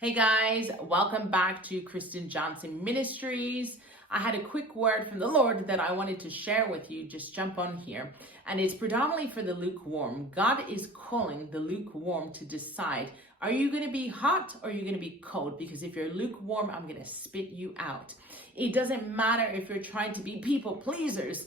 Hey guys, welcome back to Kristen Johnson Ministries. I had a quick word from the Lord that I wanted to share with you. Just jump on here. And it's predominantly for the lukewarm. God is calling the lukewarm to decide, are you going to be hot or are you going to be cold? Because if you're lukewarm, I'm going to spit you out. It doesn't matter if you're trying to be people pleasers.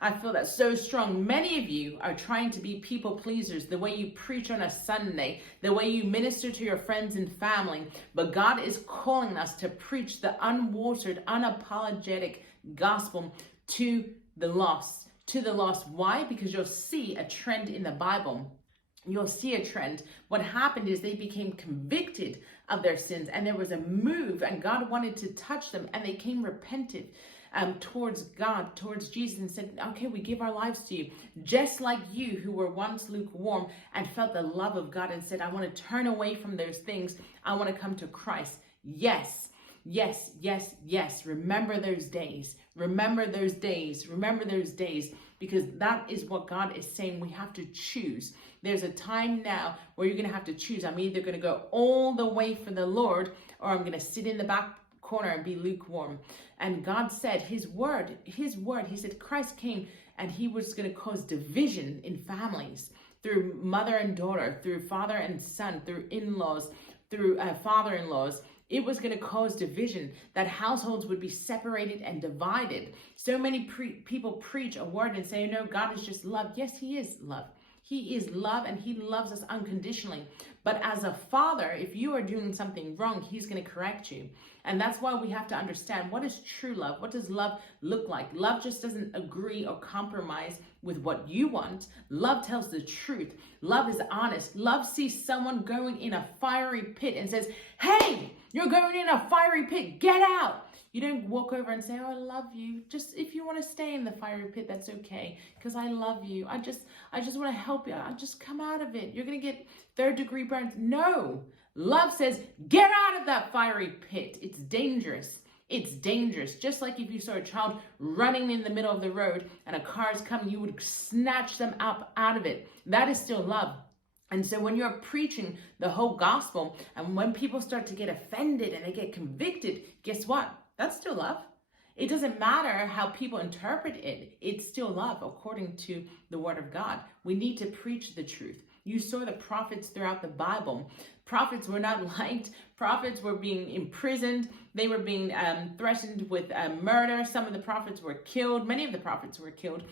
I feel that so strong. Many of you are trying to be people pleasers, the way you preach on a Sunday, the way you minister to your friends and family. But God is calling us to preach the unwatered, unapologetic gospel to the lost. To the lost. Why? Because you'll see a trend in the Bible. You'll see a trend. What happened is they became convicted of their sins and there was a move and God wanted to touch them and they came repentant towards God, towards Jesus, and said, okay, we give our lives to you. Just like you who were once lukewarm and felt the love of God and said, I want to turn away from those things. I want to come to Christ. Yes. Yes, yes, yes. Remember those days. Remember those days. Remember those days, because that is what God is saying. We have to choose. There's a time now where you're going to have to choose. I'm either going to go all the way for the Lord or I'm going to sit in the back corner and be lukewarm. And God said his word, he said Christ came and he was going to cause division in families through mother and daughter, through father and son, through in-laws, through father-in-laws. It was going to cause division, that households would be separated and divided. So many people preach a word and say, no, God is just love. Yes, he is love. He is love and he loves us unconditionally. But as a father, if you are doing something wrong, he's going to correct you. And that's why we have to understand, what is true love? What does love look like? Love just doesn't agree or compromise with what you want. Love tells the truth. Love is honest. Love sees someone going in a fiery pit and says, hey, you're going in a fiery pit, get out. You don't walk over and say, oh, I love you. Just if you want to stay in the fiery pit, that's okay, because I love you. I just want to help you. I'll just come out of it. You're going to get third-degree burns. No. Love says, get out of that fiery pit. It's dangerous. It's dangerous. Just like if you saw a child running in the middle of the road and a car is coming, you would snatch them up out of it. That is still love. And so when you're preaching the whole gospel and when people start to get offended and they get convicted, guess what? That's still love. It doesn't matter how people interpret it. It's still love according to the word of God. We need to preach the truth. You saw the prophets throughout the Bible. Prophets were not liked. Prophets were being imprisoned. They were being threatened with murder. Some of the prophets were killed. Many of the prophets were killed.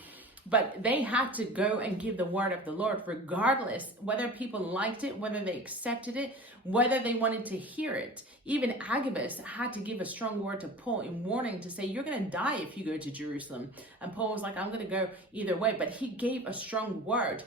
But they had to go and give the word of the Lord, regardless whether people liked it, whether they accepted it, whether they wanted to hear it. Even Agabus had to give a strong word to Paul in warning to say, you're going to die if you go to Jerusalem. And Paul was like, I'm going to go either way. But he gave a strong word.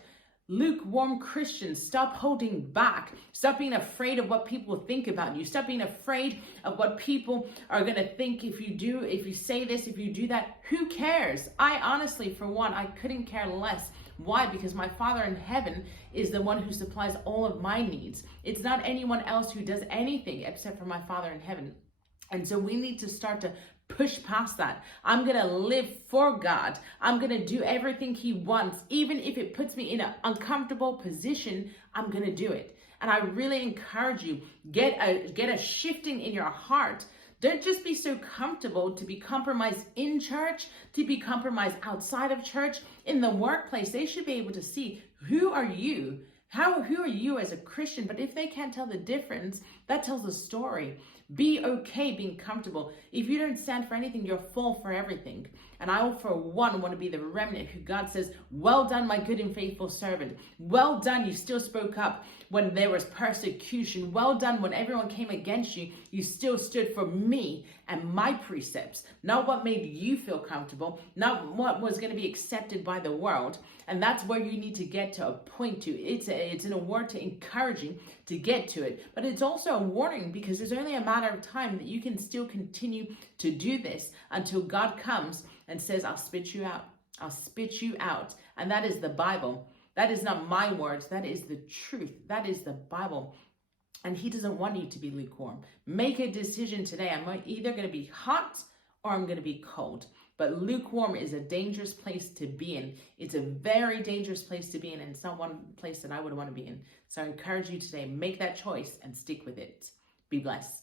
Lukewarm Christians, stop holding back. Stop being afraid of what people think about you. Stop being afraid of what people are going to think if you say this, if you do that. Who cares? I honestly, for one, I couldn't care less. Why? Because my Father in heaven is the one who supplies all of my needs. It's not anyone else who does anything except for my Father in heaven. And so we need to start to push past that. I'm going to live for God. I'm going to do everything he wants. Even if it puts me in an uncomfortable position, I'm going to do it. And I really encourage you, get a shifting in your heart. Don't just be so comfortable to be compromised in church, to be compromised outside of church, in the workplace. They should be able to see, who are you? Who are you as a Christian? But if they can't tell the difference, that tells a story. Be okay being comfortable. If you don't stand for anything, you'll fall for everything. And I, for one, want to be the remnant who God says, well done, my good and faithful servant. Well done, you still spoke up when there was persecution. Well done, when everyone came against you, you still stood for me and my precepts. Not what made you feel comfortable, not what was going to be accepted by the world. And that's where you need to get to a point to. It's in a word to encourage you to get to it. But it's also a warning, because there's only a matter of time that you can still continue to do this until God comes and says, I'll spit you out. I'll spit you out. And that is the Bible. That is not my words. That is the truth. That is the Bible. And he doesn't want you to be lukewarm. Make a decision today. I'm either going to be hot or I'm going to be cold. But lukewarm is a dangerous place to be in. It's a very dangerous place to be in, and it's not one place that I would want to be in. So I encourage you today, make that choice and stick with it. Be blessed.